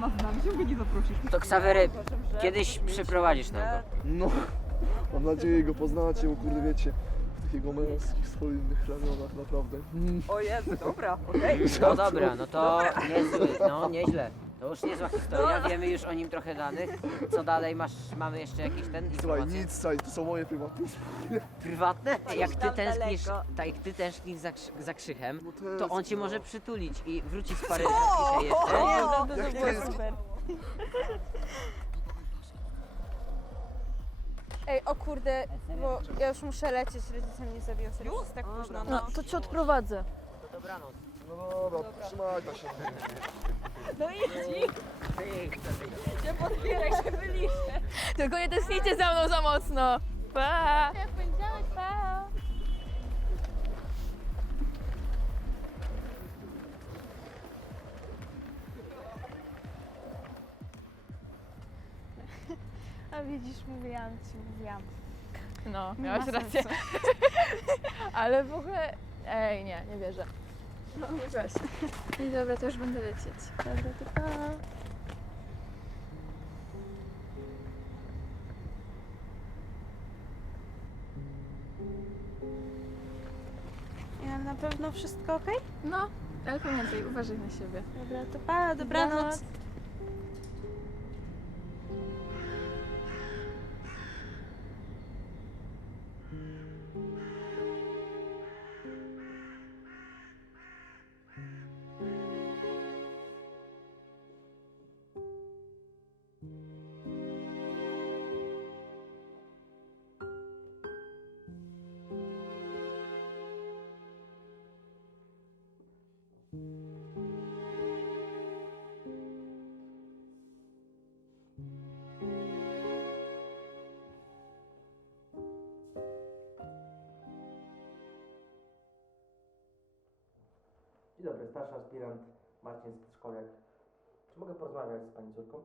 ma z nami? Czemu go nie zaprosisz? To Ksawery, kiedyś przyprowadzisz nam go. No, mam nadzieję go poznacie, bo kurde wiecie, w takiego męskich, solidnych ramionach, naprawdę. Mm. O Jezu, dobra, okej. No dobra, no to niezły, no nieźle. To już niezła historia, wiemy już o nim trochę danych. Co dalej masz, mamy jeszcze jakieś ten Słuchaj, informacje? nic, słuchaj, to są moje prywatne sprawy. Prywatne? Jak ty tam tęsknisz, daleko. tak jak ty tęsknisz za, Krzy- za Krzychem, No to on cię może no. przytulić i wrócić z Paryża dzisiaj jeszcze. O, to, Jak to to było jest? super. Ej, o kurde, bo ja już muszę lecieć, rodzice mnie zabiją, serio, już jest tak późno. No. No, to cię odprowadzę. To dobranoc. No dobra, trzymaj ta się. No idź, się podbieraj, się wyliszę. Tylko nie tęsknijcie za mną za mocno. Pa! Jak pa! A widzisz, mówiłam ci, mówiłam. No, miałaś ma rację. Ale w ogóle... Ej, nie, nie wierzę. No, weź. I dobra, to już będę lecieć. Dobra, to pa. Ja na pewno wszystko ok? No, ale pamiętaj, uważaj na siebie. Dobra, to pa, dobranoc. Dzień dobry, starszy aspirant Marcin Szkoliak. Czy mogę porozmawiać z Pani córką?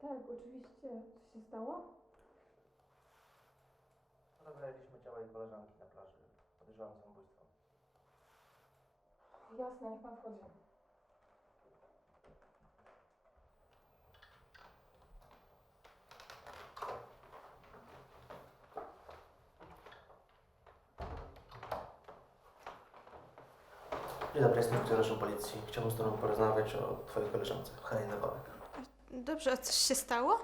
Tak, oczywiście. Co się stało? Rozmawialiśmy ciała jej koleżanki na plaży. Podejrzewam samobójstwo. Jasne, niech pan wchodzi. Dzień dobry, jestem funkcjonariuszem policji. Chciałbym z Tobą porozmawiać o Twojej koleżance, Halinie Nowak. Dobrze, a coś się stało?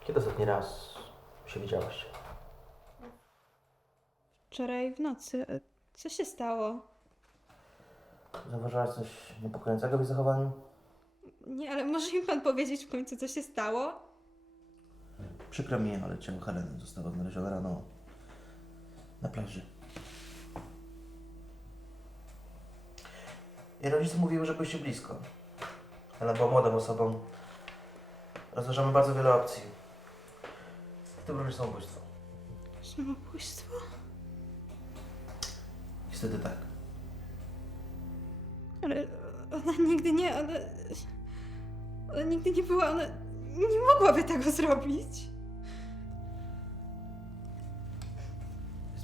Kiedy ostatni raz się widziałaś? Wczoraj w nocy. Co się stało? Zauważyłaś coś niepokojącego w jej zachowaniu? Nie, ale może mi pan powiedzieć w końcu, co się stało? Przykro mi, ale ciało Heleny zostało znalezione rano na plaży. Jej rodzice mówiły, że byliście blisko. Helena była młodą osobą. Rozważamy bardzo wiele opcji. W tym również samobójstwo. Samobójstwo? Niestety tak. Ale ona nigdy nie, ona... Ona nigdy nie była, ona nie mogłaby tego zrobić.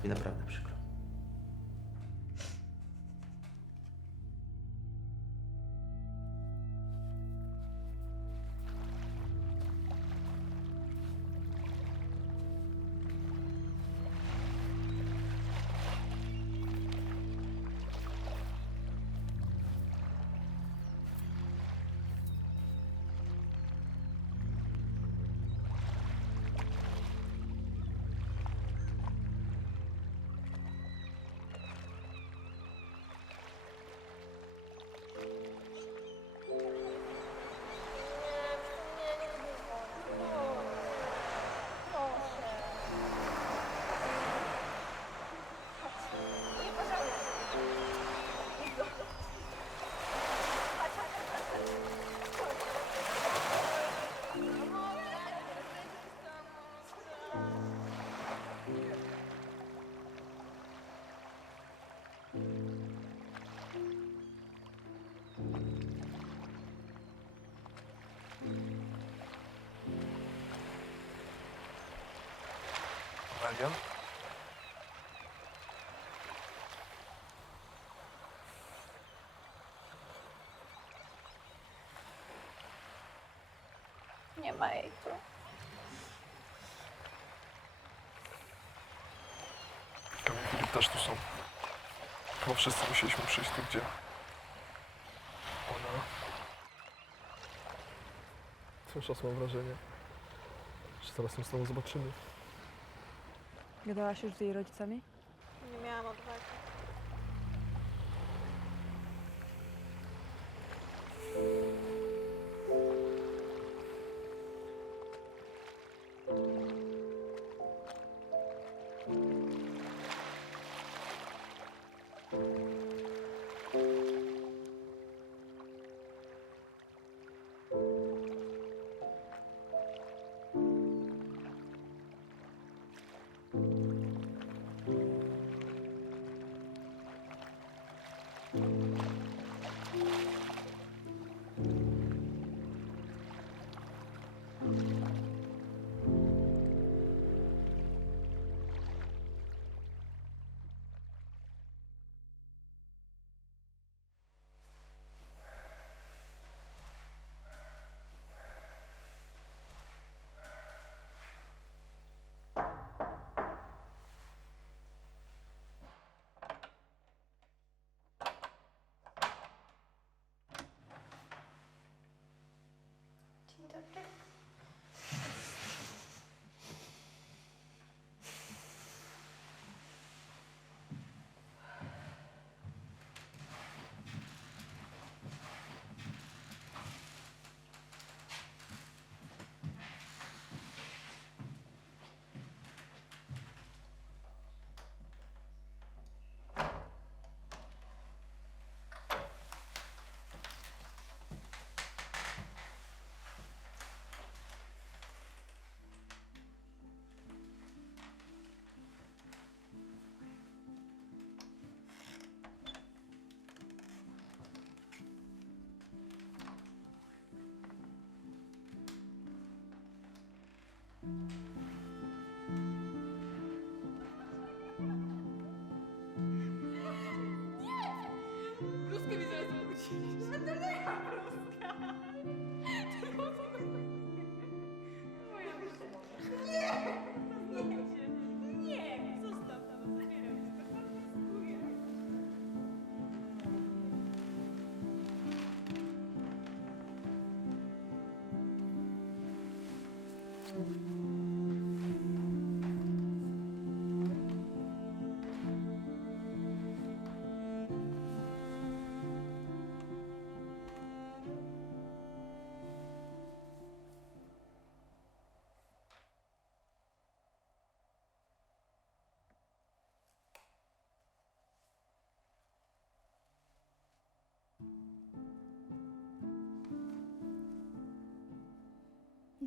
Naprawdę przykro. Nie ma jej tu. Kamil też tu są. Chyba wszyscy musieliśmy przyjść tu, gdzie ona. Cały czas mam wrażenie, że zaraz ją znowu zobaczymy. Gadałaś już z jej rodzicami? Nie miałam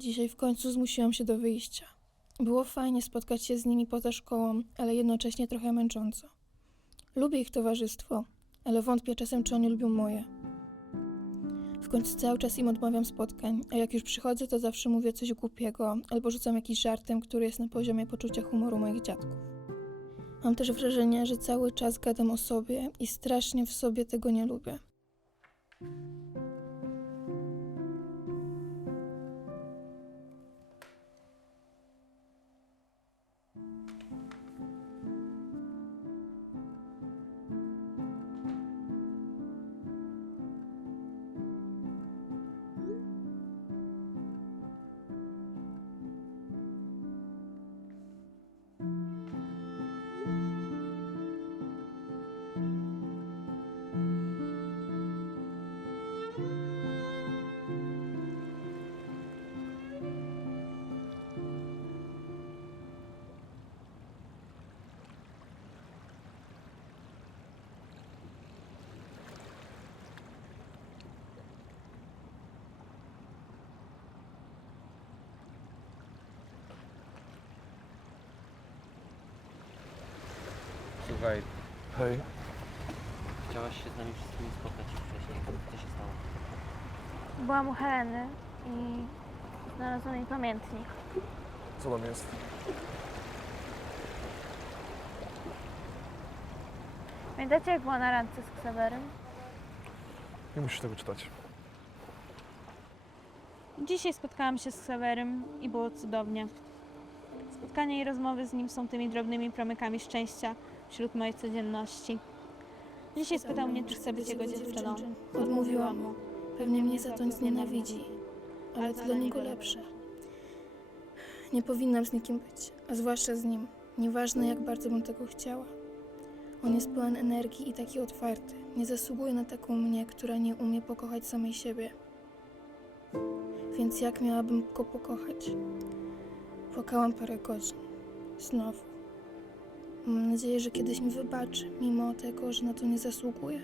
Dzisiaj w końcu zmusiłam się do wyjścia. Było fajnie spotkać się z nimi poza szkołą, ale jednocześnie trochę męcząco. Lubię ich towarzystwo, ale wątpię czasem, czy oni lubią moje. W końcu cały czas im odmawiam spotkań, a jak już przychodzę, to zawsze mówię coś głupiego albo rzucam jakiś żartem, który jest na poziomie poczucia humoru moich dziadków. Mam też wrażenie, że cały czas gadam o sobie i strasznie w sobie tego nie lubię. Słuchaj, Hej. Chciałaś się z nami wszystkimi spotkać wcześniej. Co się stało? Byłam u Heleny i znalazłam jej pamiętnik. Co tam jest? Pamiętacie, jak była na randce z Ksawerem? Nie musisz tego czytać. Dzisiaj spotkałam się z Ksawerem i było cudownie. Spotkanie i rozmowy z nim są tymi drobnymi promykami szczęścia, wśród mojej codzienności. Dzisiaj spytał mnie, czy chcę być jego dziewczyną. Odmówiłam mu. Pewnie mnie za to znienawidzi, ale to dla niego lepsze. Nie powinnam z nikim być, a zwłaszcza z nim. Nieważne jak bardzo bym tego chciała. On jest pełen energii i taki otwarty. Nie zasługuje na taką mnie, która nie umie pokochać samej siebie. Więc jak miałabym go pokochać? Płakałam parę godzin. Znowu. Mam nadzieję, że kiedyś mi wybaczy, mimo tego, że na to nie zasługuje.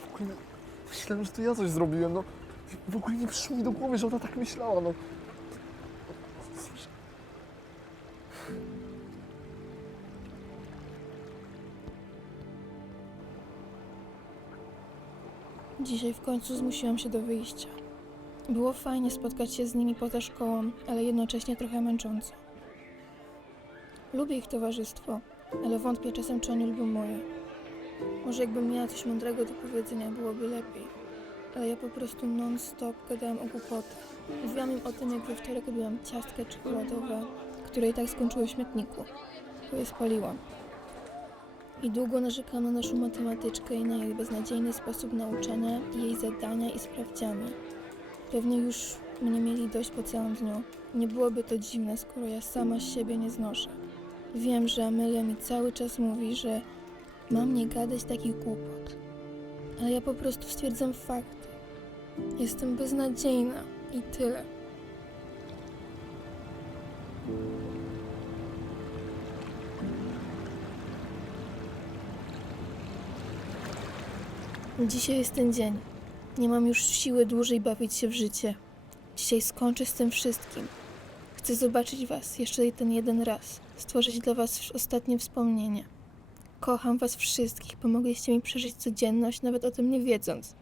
W ogóle myślałem, że to ja coś zrobiłem, no. W ogóle nie przyszło mi do głowy, że ona tak myślała, no. Dzisiaj w końcu zmusiłam się do wyjścia. Było fajnie spotkać się z nimi poza szkołą, ale jednocześnie trochę męcząco. Lubię ich towarzystwo, ale wątpię czasem, czy oni lubią moje. Może jakbym miała coś mądrego do powiedzenia, byłoby lepiej. Ale ja po prostu non-stop gadałam o głupotach. Mówiłam im o tym, jak we wtorek robiłam ciastka czekoladowe, które i tak skończyły w śmietniku, bo je spaliłam. I długo narzekałam na naszą matematyczkę i na jej beznadziejny sposób nauczania, jej zadania i sprawdziany. Pewnie już mnie mieli dość po całym dniu. Nie byłoby to dziwne, skoro ja sama siebie nie znoszę. Wiem, że Amelia mi cały czas mówi, że mam nie gadać takich głupot. Ale ja po prostu stwierdzam fakty. Jestem beznadziejna i tyle. Dzisiaj jest ten dzień. Nie mam już siły dłużej bawić się w życie. Dzisiaj skończę z tym wszystkim. Chcę zobaczyć Was jeszcze ten jeden raz. Stworzyć dla Was ostatnie wspomnienie. Kocham Was wszystkich. Pomogliście mi przeżyć codzienność, nawet o tym nie wiedząc.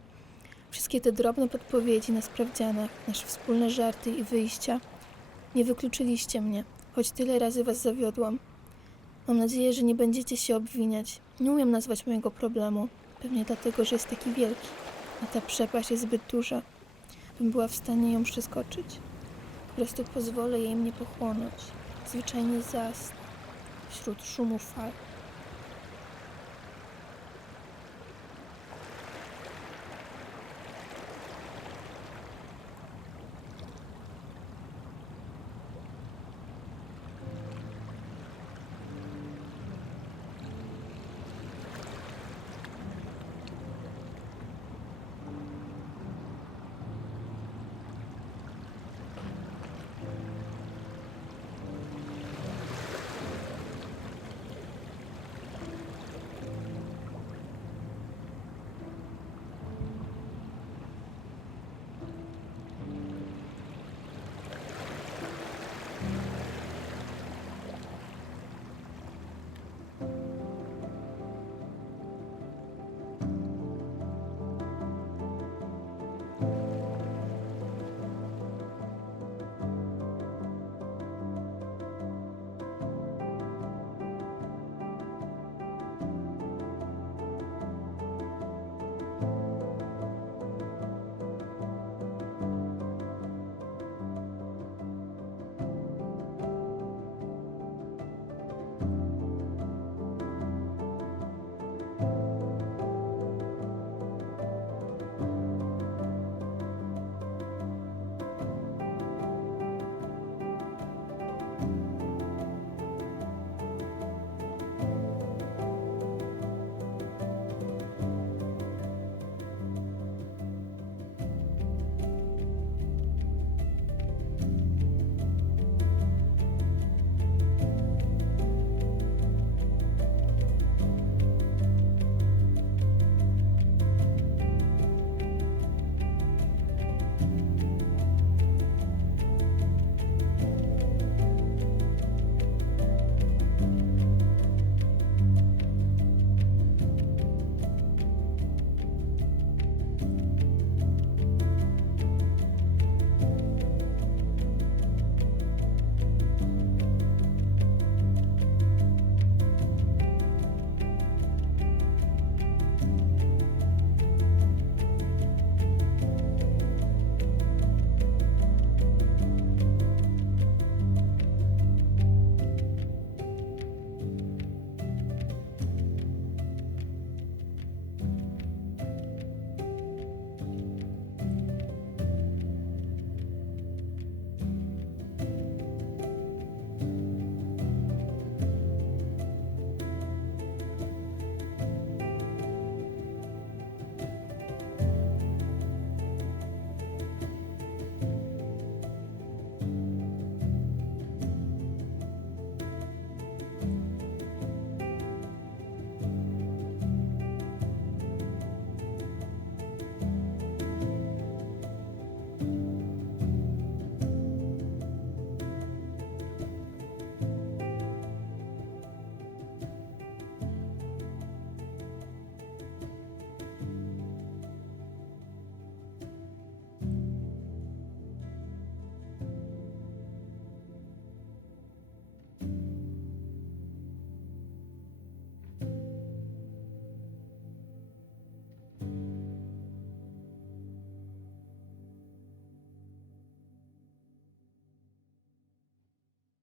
Wszystkie te drobne podpowiedzi na sprawdzianach, nasze wspólne żarty i wyjścia. Nie wykluczyliście mnie, choć tyle razy Was zawiodłam. Mam nadzieję, że nie będziecie się obwiniać. Nie umiem nazwać mojego problemu. Pewnie dlatego, że jest taki wielki, a ta przepaść jest zbyt duża, bym była w stanie ją przeskoczyć. Po prostu pozwolę jej mnie pochłonąć. Zwyczajnie zasnę wśród szumu fal.